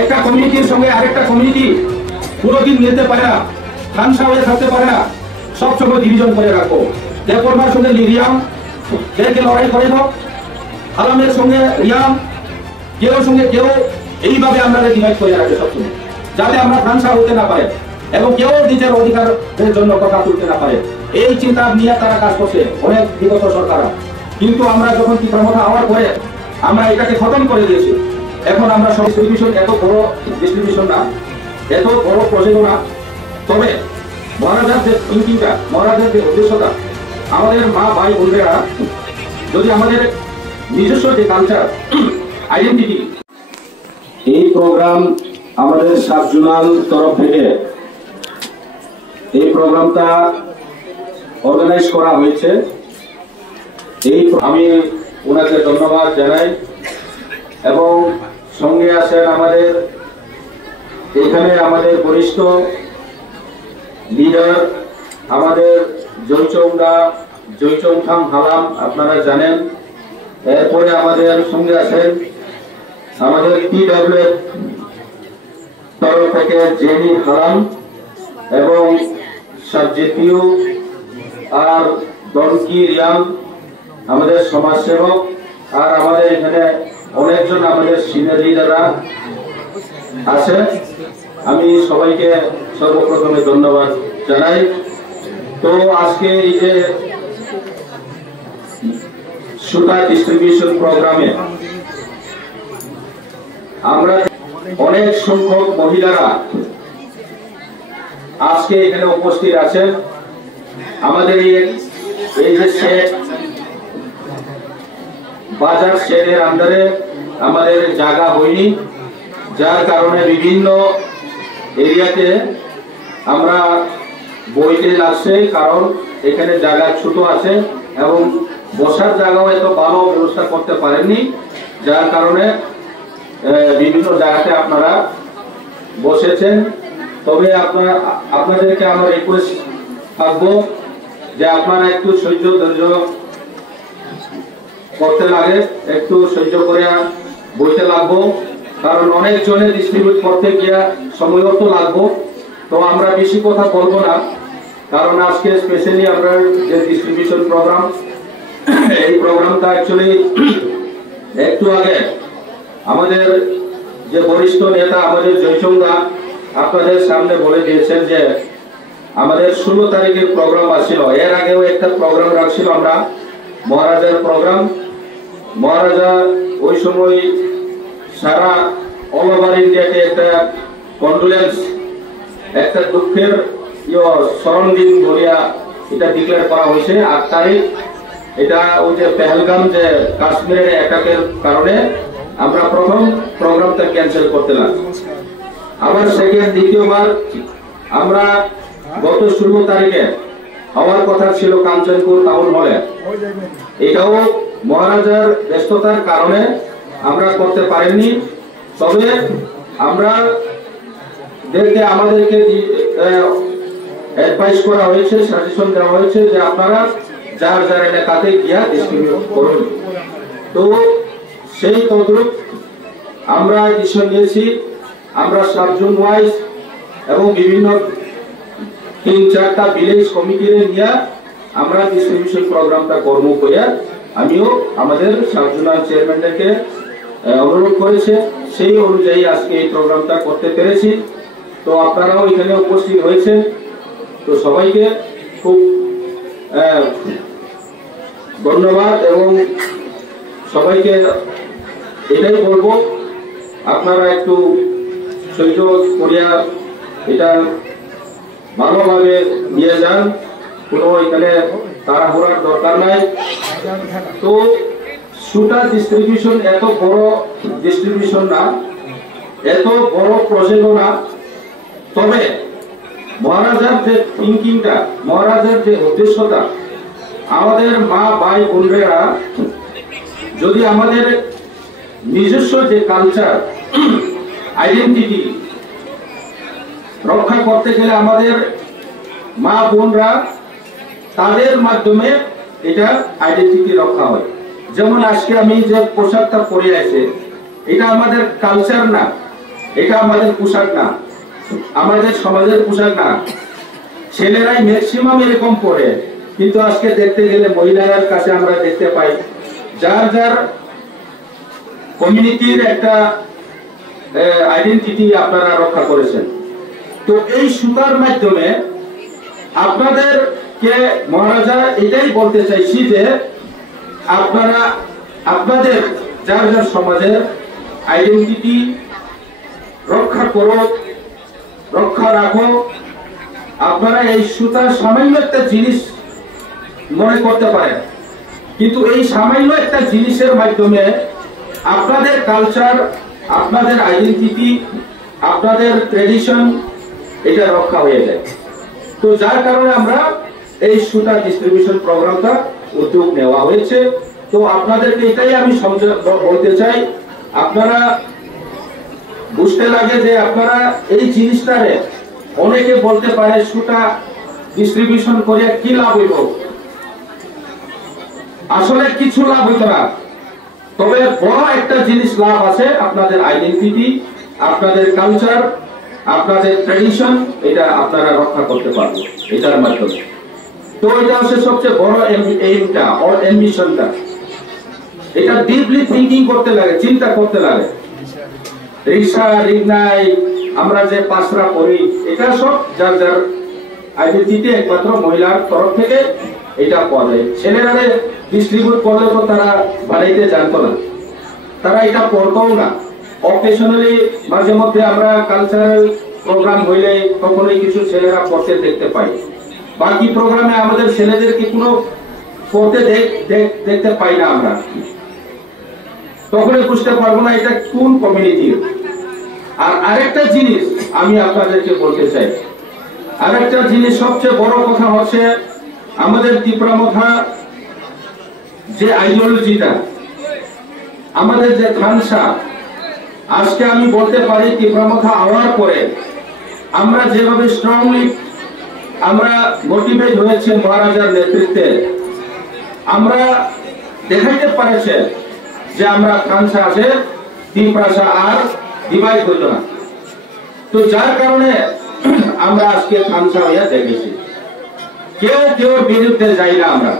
একটা কমিউনিটির সঙ্গে আরেকটা কমিউনিটি পুরোদিন মিলতে পারে না, ঠান্সা হয়ে থাকতে পারে না, সবসময় ডিভিশন করে রাখো। দেবকর্মার সঙ্গে লিরিয়াম কে লড়াই করে হোক, হারামের সঙ্গে রিয়াম, কেউ সঙ্গে কেউ, এইভাবে আমরা ডিভাইড করে রাখে সবসময়, যাতে আমরা ঠান্সা হতে না পারে এবং কেউ নিজের অধিকারের জন্য কথা তুলতে না পারে। এই চিন্তা নিয়ে তারা কাজ করছে অনেক বিগত সরকার। কিন্তু আমরা যখন ক্ষমতা হওয়ার পরে আমরা এটাকে খতম করে দিয়েছি। এখন আমরা সব ডিস্ট্রিবিউশন, এত বড় ডিস্ট্রিবিউশন না, এত বড় প্রজেক্ট না, তবে মহারাজার যে থিঙ্কিংটা, মহারাজার যে উদ্দেশ্যটা, আমাদের মা ভাই বোনেরা যদি আমাদের নিজস্ব যে কালচার আইডেন্টিটি, এই প্রোগ্রাম আমাদের সাবজোনাল তরফ থেকে এই প্রোগ্রামটা অর্গানাইজ করা হয়েছে। আমি ওনাকে ধন্যবাদ জানাই এবং সঙ্গে আছেন আমাদের এখানে আমাদের বরিষ্ঠ লিডার, আমাদের জয়চৌথাং হালাম, আপনারা জানেন। এরপরে আমাদের সঙ্গে আছেন আমাদের PWF তরফ থেকে জেনি হালাম এবং সাবজেপিউ আর দনকি রিয়াম, আমাদের সমাজসেবক, আর আমাদের এখানে অনেকজন আমাদের সিনিয়র লিডাররা আছে। আমি সবাইকে সর্বপ্রথমে ধন্যবাদ জানাই। তো আজকে এই যে সুতা ডিস্ট্রিবিউশন প্রোগ্রামে আমরা অনেক সংখ্যক মহিলারা আজকে এখানে উপস্থিত আছেন। আমাদের এই যে শেড, বাজার শেডের আন্ডারে আমাদের জায়গা হয়নি, যার কারণে বিভিন্ন এরিয়াতে আমরা বইতে লাগছে, কারণ এখানে জায়গা ছোট আছে এবং বসার জায়গাও এত ভালো ব্যবস্থা করতে পারেননি, যার কারণে বিভিন্ন জায়গাতে আপনারা বসেছেন। তবে আপনাদেরকে আমার রিকোয়েস্ট থাকবো যে আপনারা একটু ধৈর্য করতে লাগে, একটু সহ্য করে বইতে লাগবো, কারণ অনেক জনে ডিস্ট্রিবিউট করতে গিয়ে সময়ও তো লাগবো। তো আমরা বেশি কথা বলবো না, কারণ আজকে স্পেশালি আমরা যে ডিস্ট্রিবিউশন প্রোগ্রাম, এই প্রোগ্রামটা অ্যাকচুয়ালি একটু আগে আমাদের যে বরিষ্ঠ নেতা আমাদের জয়চৌদা আপনাদের সামনে বলে দিয়েছেন যে আমাদের 16 তারিখের প্রোগ্রাম আসছিল। এর আগেও একটা প্রোগ্রাম রাখছিল আমরা, মহারাজার প্রোগ্রাম। মহারাজা ওই সময় সারা অল ওভার ইন্ডিয়াতে একটা কন্ডোলেন্স, একটা দুঃখের স্মরণ দিন বলিয়া এটা ডিক্লেয়ার করা হয়েছে 8 তারিখ। এটা ওই যে পেহেলগাম যে কাশ্মীরের অ্যাটাকের কারণে আমরা প্রথম প্রোগ্রামটা ক্যান্সেল করতে লাগছি। আবার সেকেন্ড, দ্বিতীয়বার আমরা গত 16 তারিখে হওয়ার কথা ছিল কাঞ্চনপুর টাউন হলে, এটাও মহারাজার ব্যস্ততার কারণে আমরা করতে পারিনি। তবে আমরা আমাদেরকে অ্যাডভাইস করা হয়েছে, সাজেশন দেওয়া হয়েছে যে আপনারা যার যার এলাকাতে গিয়া ডিস্ট্রিবিউট করুন। তো সেই তদ্রুপ আমরা ডিসিশন নিয়েছি, আমরা সাবজোন ওয়াইজ এবং বিভিন্ন 3-4টা ভিলেজ কমিটি নিয়ে আমরা ডিস্ট্রিবিউশন প্রোগ্রামটা করবো করে আমিও আমাদের সাবজোনাল চেয়ারম্যানকে অনুরোধ করেছে, সেই অনুযায়ী আজকে এই প্রোগ্রামটা করতে পেরেছি। তো আপনারাও এখানে উপস্থিত হয়েছেন, তো সবাইকে খুব ধন্যবাদ এবং সবাইকে এটাই বলবো আপনারা একটু সহ্য করিয়া এটা ভালোভাবে নিয়ে যান, কোনো এখানে তাড়াহুড়ার দরকার নাই। তো সুতা ডিস্ট্রিবিউশন এত বড় ডিস্ট্রিবিউশন না, এত বড় প্রজেক্ট না, তবে মহারাজার যে থিঙ্কিংটা, মহারাজার যে উদ্দেশ্যটা, আমাদের মা ভাই বোনেরা যদি আমাদের নিজস্ব যে কালচার আইডেন্টিটি রক্ষা করতে গেলে আমাদের মা বোনরা তাদের মাধ্যমে এটা আইডেন্টিটি রক্ষা হয়। যেমন আজকে আমি যে পোশাকটা পরে আছে, এটা আমাদের কালচার না, এটা আমাদের পোশাক না, আমাদের সমাজের পোশাক না। ছেলেরাই ম্যাক্সিমাম এরকম পরে, কিন্তু আজকে দেখতে গেলে মহিলাদের কাছে আমরা দেখতে পাই যার যার কমিউনিটির একটা আইডেন্টিটি আপনারা রক্ষা করেছেন। তো এই সুতার মাধ্যমে আপনাদেরকে মহারাজা এটাই বলতে চাইছি যে আপনারা আপনাদের যার যার সমাজের আইডেন্টিটি রক্ষা করো, রক্ষা রাখো। আপনারা এই সুতার সামান্য একটা জিনিস মনে করতে পারেন, কিন্তু এই সামান্য একটা জিনিসের মাধ্যমে আপনাদের কালচার, আপনাদের আইডেন্টিটি, আপনাদের ট্রেডিশন এটা রক্ষা হয়ে যায়। তো যার কারণে আমরা এই সুতা ডিস্ট্রিবিউশন প্রোগ্রামটা উদ্যোগ নেওয়া হয়েছে। তো আপনাদেরকে এটাই আমি বলতে চাই, আপনারা বুঝতে লাগে যে আপনারা এই জিনিসটারে অনেকে বলতে পারে সুতা ডিস্ট্রিবিউশন করে কি লাভ হইব, আসলে কিছু লাভ হইত না। তবে বড় একটা জিনিস লাভ আছে, আপনাদের আইডেন্টিটি, আপনাদের কালচার, আপনাদের ট্রেডিশন, এটা আপনারা রক্ষা করতে পারবেন এটার মাধ্যমে। তো এটা হচ্ছে সবচেয়ে বড় এইমটা আর অ্যাম্বিশনটা। এটা ডিপলি থিঙ্কিং করতে লাগে, চিন্তা করতে লাগে। রিক্সা রিগনাই আমরা যে পাঁচরা করি, এটা সব যার যার আইডেন্টিটি একমাত্র মহিলার তরফ থেকে এটা পাওয়া যায়। ছেলেরা ডিস্ট্রিবিউট করলে তো তারা বানাইতে জানতো না, তারা এটা করতেও না। অকেশনালি মাঝে মধ্যে আমরা কালচারাল প্রোগ্রাম হইলে তখনই কিছু ছেলেরা করতে দেখতে পাই, বাকি প্রোগ্রামে আমাদের ছেলেদেরকে কোনো করতে দেখতে পাই না আমরা। তখনই বুঝতে পারবো না এটা কোন কমিউনিটির। আর আরেকটা জিনিস আমি আপনাদেরকে বলতে চাই, আরেকটা জিনিস সবচেয়ে বড় কথা হচ্ছে আমাদের তীব্রামথা যে আইডিওলজিটা, আমাদের যে খানসা, আজকে আমি বলতে পারি তীব্রামথা হওয়ার পরে আমরা যেভাবে স্ট্রংলি আমরা মোটিভেট হয়েছে মহারাজার নেতৃত্বে, আমরা দেখাইতে পারেছে যে আমরা খানসা আছে তীব্রাসা আর ডিভাইড হইত না। তো যার কারণে আমরা আজকে খানসা হইয়া দেখেছি, কেউ কেউ বিরুদ্ধে যাই না আমরা।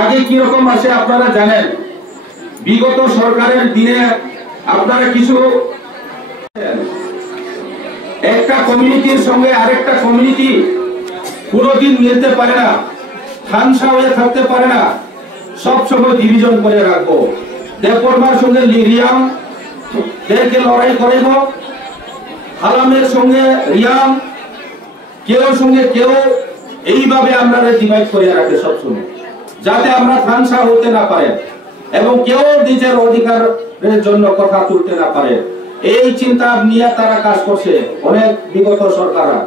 আগে কিরকম আছে আপনারা জানেন, বিগত সরকারের দিনে আপনারা কিছু একটা কমিউনিটির সঙ্গে আরেকটা কমিউনিটি পুরোদিন মিলতে পারে না, খানসা হয়ে থাকতে পারে না, সব সময় ডিভিশন করে রাখবো। দেববর্মার সঙ্গে রিয়াং দেখে লড়াই করিব, হালামের সঙ্গে রিয়াং, কেউ সঙ্গে কেউ, এইভাবে আমরা ডিভাইড করে রাখে সবসময়, যাতে আমরা খানসা হতে না পারে এবং কেউ নিজের অধিকারের জন্য কথা তুলতে না পারে। এই চিন্তা নিয়ে তারা কাজ করছে অনেক বিগত সরকাররা।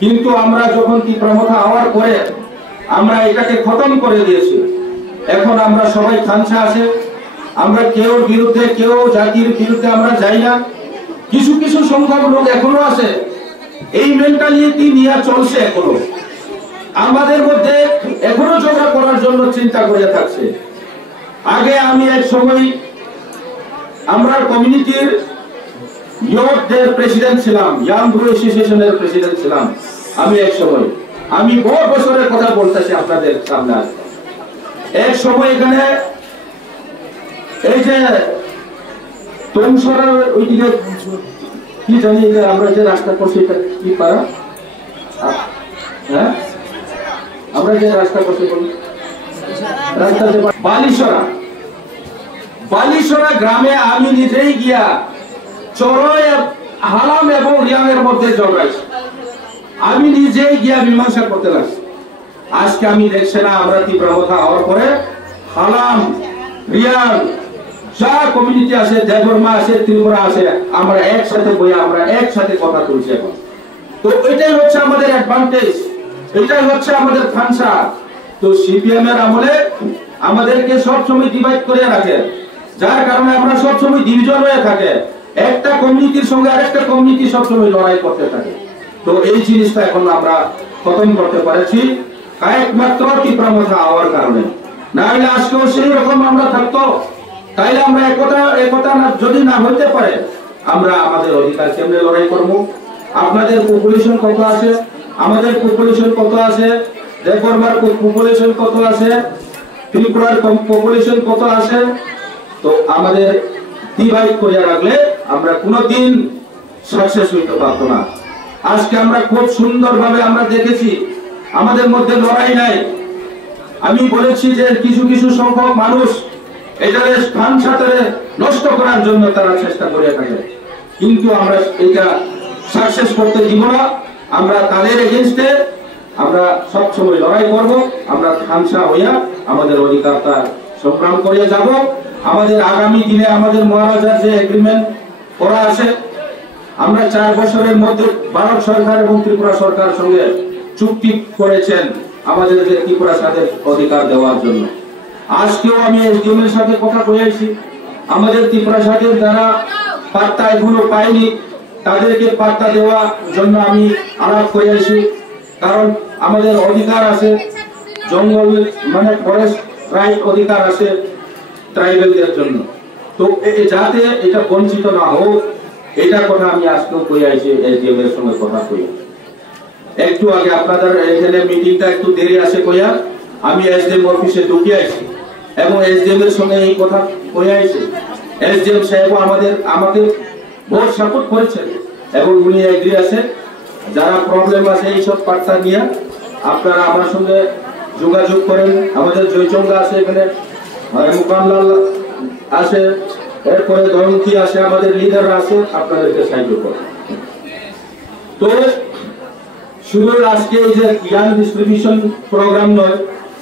কিন্তু আমরা যখন তীব্রামথা হওয়ার পরে আমরা এটাকে খতম করে দিয়েছি। এখন আমরা সবাই খানসা আছে, আমরা কেউ বিরুদ্ধে, কেউ জাতির বিরুদ্ধে আমরা যাই না। কিছু কিছু সংখ্যক লোক এখনো আছে এই মেন্টালিটি নিয়ে চলছে, এখনো আমাদের মধ্যে এখনো ঝগড়া করার জন্য চিন্তা করে থাকছে। আগে আমি এক সময় আমরা কমিউনিটির ইয়ুথদের প্রেসিডেন্ট ছিলাম, ইয়াং গ্রো অ্যাসোসিয়েশনের প্রেসিডেন্ট ছিলাম আমি এক সময়। আমি বহু বছরের কথা বলতেছি আপনাদের সামনে। এক সময় এখানে এই যে তমসরার ওইদিকে কি জানি আমরা যে রাস্তা করছি এটা কি পারা, হ্যাঁ আমরা যে রাস্তা করছি রাস্তা বালিসরা, বালিসরা গ্রামে আমি নিজেই গিয়া চরয় হালাম এবং রিয়াংয়ের মধ্যে ঝগড়াইছি, আমি নিজেই গিয়া মীমাংসা করতে লাগছি। আজকে আমি দেখছি না আমরা তীব্রামথা হওয়ার পরে হালাম রিয়াং যা কমিউনিটি আছে, দেববর্মা আছে, ত্রিপুরা আছে, আমরা একসাথে বইয়া আমরা একসাথে কথা তুলছি এখন। তো এটাই হচ্ছে আমাদের অ্যাডভান্টেজ, এটাই হচ্ছে আমাদের খানসা। তো সিপিএম এর আমলে আমাদেরকে সবসময় ডিভাইড করে রাখে, যার কারণে আমরা সবসময় ডিভিশন হয়ে থাকে, একটা কমিউনিটির সঙ্গে আরেকটা কমিউনিটি সবসময় লড়াই করতে থাকে। তো এই জিনিসটা এখন আমরা খতম করতে পারছি একমাত্র তীব্রামথা হওয়ার কারণে। না হলে আজকেও সেই রকম আমরা থাকতো, তাইলে আমরা একতা যদি না হইতে পারে আমরা আমাদের অধিকার কেমনে লড়াই করব। আপনাদের পপুলেশন কত আছে, আমাদের পপুলেশন কত আছে, দেববর্মার পপুলেশন কত আছে, ত্রিপুরার পপুলেশন কত আছে, তো আমাদের ডিভাইড করে রাখলে আমরা কোনোদিন সাকসেস হইতে পারবো না। আজকে আমরা খুব সুন্দরভাবে আমরা দেখেছি আমাদের মধ্যে লড়াই নাই। আমি বলেছি যে কিছু কিছু সংখ্যক মানুষ এটাকে স্থান সাথে নষ্ট করার জন্য তারা চেষ্টা করে থাকে, কিন্তু আমরা এটা সাকসেস করতে দিব না। আমরা তাদের এগেইনস্টে আমরা সবসময় লড়াই করব। আমরা খানসা হইয়া আমাদের অধিকারটা সংগ্রাম করে যাব। আমাদের আগামী দিনে আমাদের মহারাজার যে এগ্রিমেন্ট করা আছে, আমরা 4 বছরের মধ্যে ভারত সরকার এবং ত্রিপুরা সরকার সঙ্গে চুক্তি করেছেন আমাদের যে ত্রিপুরা স্বাধীন অধিকার দেওয়ার জন্য। আজকেও আমি এসডিএম এর সাথে কথা বলেছি, আমাদের ত্রিপুরা স্বাধীন যারা পাত্তা এগুলো পায়নি তাদেরকে পাত্তা দেওয়ার জন্য আমি আলাপ করেছি। কারণ আমাদের অধিকার আছে, জঙ্গল মানে ফরেস্ট রাইট অধিকার আছে ট্রাইবেলদের জন্য, তো যাতে এটা বঞ্চিত না হোক এটা কথা আমি আজকেও কই আইছি, এসডিএম এর সঙ্গে কথা কই। একটু আগে আপনাদের এখানে মিটিংটা একটু দেরি আছে কইয়া আমি এসডিএম অফিসে ঢুকে আইছি এবং এসডিএম এর সঙ্গে এই কথা কই আইছি। এসডিএম সাহেব আমাকে বহুত সাপোর্ট করেছেন এবং উনি এগ্রি আছে। যারা প্রবলেম আছে এইসব পার্টটা নিয়ে আপনারা আমার সঙ্গে যোগাযোগ করেন। আমাদের জয়চন্দ্র আছে এখানে, মুকামলাল আছে, এরপরে দয়ন্তী আছে, আমাদের লিডার আছে, আপনাদেরকে সাহায্য করেন। তো শুধু আজকে এই যে জ্ঞান ডিস্ট্রিবিউশন প্রোগ্রাম নয়,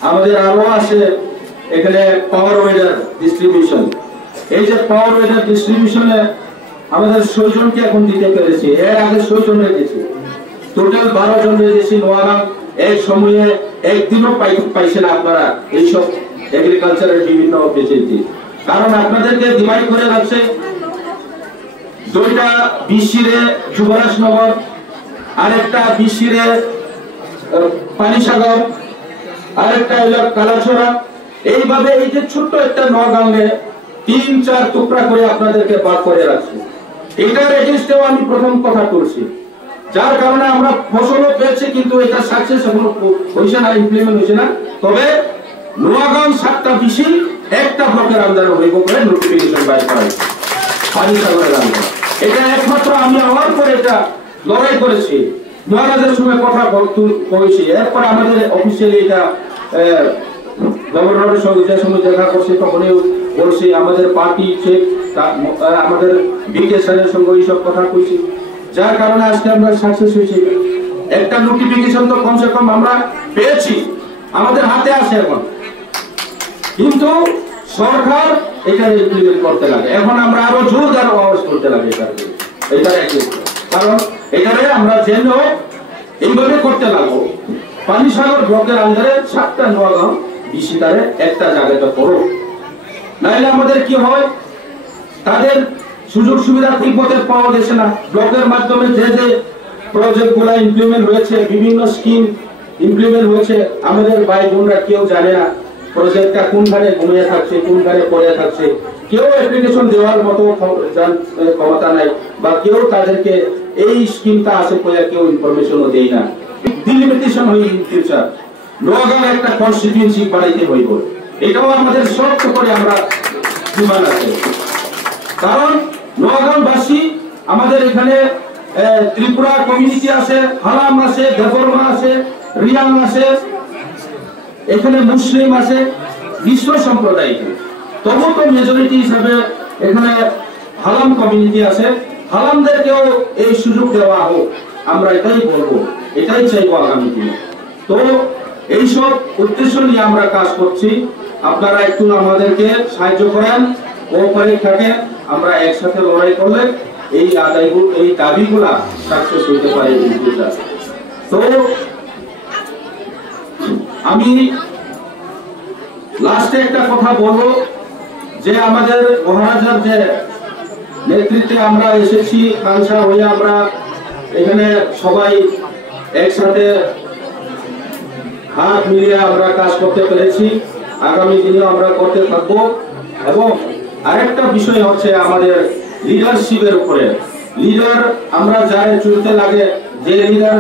আমাদের আরো আছে এখানে পাওয়ার ওয়েডার ডিস্ট্রিবিউশন। এই যে পাওয়ার ওয়েডার ডিস্ট্রিবিউশনে আমাদের 6 জনকে এখন দিতে পেরেছি, এর আগে 6 জন রেখেছি, টোটাল 12 জন রেখেছি। নোয়াগাম এক সময়ে একদিনও পাইছেন আপনারা এইসব এগ্রিকালচারের বিভিন্ন ফেসিলিটি, কারণ আপনাদেরকে ডিভাইড করে রাখছে। 2টা বিশিরে যুবরাজনগর, আরেকটা বিশিরে পানিসাগর, আরেকটা হলো কালাছড়া। এইভাবে এই যে ছোট্ট একটা নগাঁওয়ে 3-4 টুকরা করে আপনাদেরকে ভাগ করে রাখছে। এটার এগেইনস্টেও আমি প্রথম কথা করছি, যার কারণে আমরা ফসলও পেয়েছি, কিন্তু এটা সাকসেস এখনো হয়েছে না, ইমপ্লিমেন্ট হয়েছে না। তবে নোয়াগাঁও 7টা বিশি একটা ব্লকের আন্ডারে হইব করে নোটিফিকেশন বাইর করা হয়েছে পানিসাগরের আন্ডারে। এটা একমাত্র আমি আমার পরে এটা লড়াই করেছি, মহারাজের সঙ্গে কথা বলেছি। এরপর আমাদের অফিসিয়ালি এটা গভর্নরের সঙ্গে যে সঙ্গে দেখা করছি তখনই বলছি, আমাদের পার্টি চেক আমাদের বিকে স্যারের সঙ্গে এইসব কথা কইছি, যার কারণে আজকে আমরা সাকসেস হয়েছি। একটা নোটিফিকেশন তো কমসে কম আমরা পেয়েছি, আমাদের হাতে আছে এখন, কিন্তু সরকার এটা ইমপ্লিমেন্ট করতে লাগে। এখন আমরা আরো জোরদার আওয়াজ করতে লাগে এটা কারণ এখানে আমরা যেন এইভাবে করতে লাগবো। পানিসাগর ব্লকের আন্ডারে 7টা নোয়াগাঁও বিশিতারে একটা জায়গাতে করো, নাইলে আমাদের কি হয়, তাদের সুযোগ সুবিধা ঠিক মতো পাওয়া যাচ্ছে না। ব্লকের মাধ্যমে যে যে প্রজেক্ট গুলা ইমপ্লিমেন্ট হয়েছে, বিভিন্ন স্কিম ইমপ্লিমেন্ট হয়েছে, আমাদের ভাই বোনরা কেউ জানে না প্রজেক্টটা কোনখানে ঘুমিয়ে থাকছে, কোনখানে পড়ে থাকছে। কেউ অ্যাপ্লিকেশন দেওয়ার মতো ক্ষমতা নাই, বা কেউ তাদেরকে এই স্কিমটা আছে কেউ ইনফরমেশনও দেয় না। ডিলিমিটেশন হয়ে ইন ফিউচার নোয়াগাঁও একটা কনস্টিটিউয়েন্সি বানাইতে হইব, এটাও আমাদের শর্ত করে আমরা ডিমান্ড আছে। কারণ নোয়াগাঁওবাসী আমাদের এখানে ত্রিপুরা কমিউনিটি আছে, হালাম আছে, দেববর্মা আছে, রিয়াং আছে, এখানে মুসলিম আছে, মিশ্র সম্প্রদায়। তবু তো মেজরিটি হিসাবে এখানে হালাম কমিউনিটি আছে, হালামদেরকেও এই সুযোগ দেওয়া হোক, আমরা এটাই বলবো, এটাই চাইবো আগামী দিনে। তো এইসব উদ্দেশ্য নিয়ে আমরা কাজ করছি, আপনারা একটু আমাদেরকে সাহায্য করেন, কোঅপারেট থাকেন, আমরা একসাথে লড়াই করলে এই এই দাবিগুলা সাকসেস হইতে পারে। তো আমি লাস্টে একটা কথা বলবো যে আমাদের মহারাজার যে নেতৃত্বে আমরা এসেছি, খানসা হয়ে আমরা এখানে সবাই একসাথে হাত মিলিয়ে আমরা কাজ করতে পেরেছি, আগামী দিনেও আমরা করতে থাকবো। এবং আরেকটা বিষয় হচ্ছে আমাদের লিডারশিপের উপরে। লিডার আমরা যারে চলতে লাগে, যে লিডার